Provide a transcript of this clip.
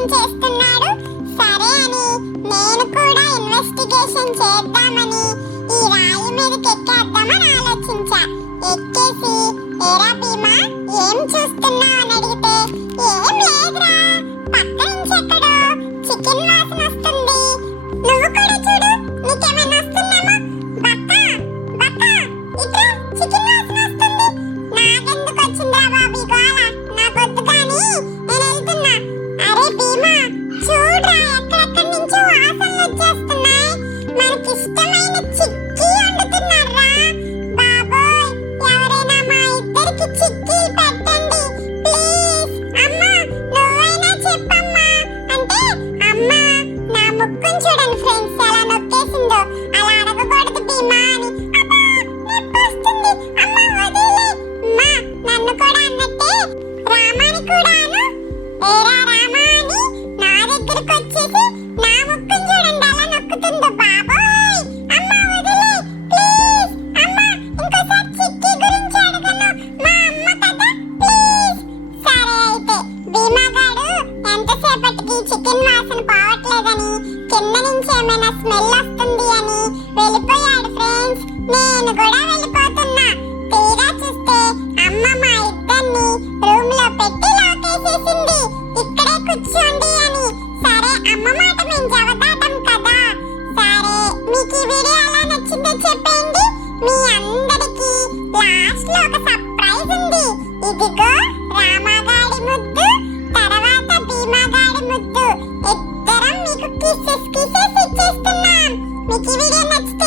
Investigation చేస్తున్నాడు. సరే అని నేను కూడా ఇన్వెస్టిగేషన్ చేద్దామని ఈ రాయి మీదకి ఎక్కేద్దామని ఆలోచించా. ఎక్కేసి ఏరా భీమా ఏం చూస్తున్నావు అని అడిగితే ఏం లేదురా, పక్క నుంచి ఎక్కడో చికెన్ వాసన వస్తుంది. నువ్వు కూడా చూడు, నీకేమైనా వస్తుందేమో. బక్క బక్క ఇట్లా చికెన్ వాసన వస్తుంది. నాకెందుకు వచ్చిందిరా బాబు ఈ గోల, నాకొద్దు కానీ నేను వెళ్తున్నా. అరే భీమా చూడరా, ఎక్కడెక్కడి నుంచో వాసనలు వచ్చేస్తున్నాయి. మనకి ఇష్టమైన చిక్కీ వండుతున్నారా. బాబోయ్ ఎవరైనా మా ఇద్దరికి చిక్కీలు పెట్టండి ప్లీజ్. అమ్మా నువ్వైనా చెప్పమ్మా అంటే అమ్మా నా ముక్కుని చూడండి ఫ్రెండ్స్ ఎలా నొక్కేసిందో. అలా అడగకూడదు భీమా అని. అబ్బా నొప్పి వస్తుంది అమ్మా వదిలే. అమ్మా నన్ను కూడా అన్నట్టే రామాని కూడాను ఏరా రామా అని నా దగ్గరకు వచ్చేసి నా ముక్కుని చూడండి ఎలా నొక్కుతుందో. బాబోయ్ అమ్మా వదిలే ప్లీజ్. అమ్మా ఇంకోసారి చిక్కీ గురించి అడగను, మా అమ్మ కదా ప్లీజ్. సరే అయితే భీమా గాడు ఎంతసేపటికి చికెన్ వాసన పోవట్లేదని కింద నుంచి ఏమైనా స్మెల్ వస్తుంది అని వెళ్ళిపోయాడు ఫ్రెండ్స్. నేను కూడా వెళ్ళిపోతున్నా. తీరా చూస్తే అమ్మ మా ఇద్దరిని రూమ్ లో పెట్టి లాకేసేసింది. ఇక్కడే కూర్చోండి అని. సరే అమ్మ మాట మేము జవదాటం కదా. సరే మీకు ఈ వీడియో ఎలా నచ్చిందో చెప్పండి. మీ అందరికి లాస్ట్ లో ఒక సర్ప్రైజ్ ఉంది. ఇదిగో రామగాడి ముద్దు, తర్వాత భీమాగాడి ముద్దు. ఇద్దరం మీకు కిసెస్ ఇచ్చేస్తున్నాం. మీకు ఈ వీడియో నచ్చితే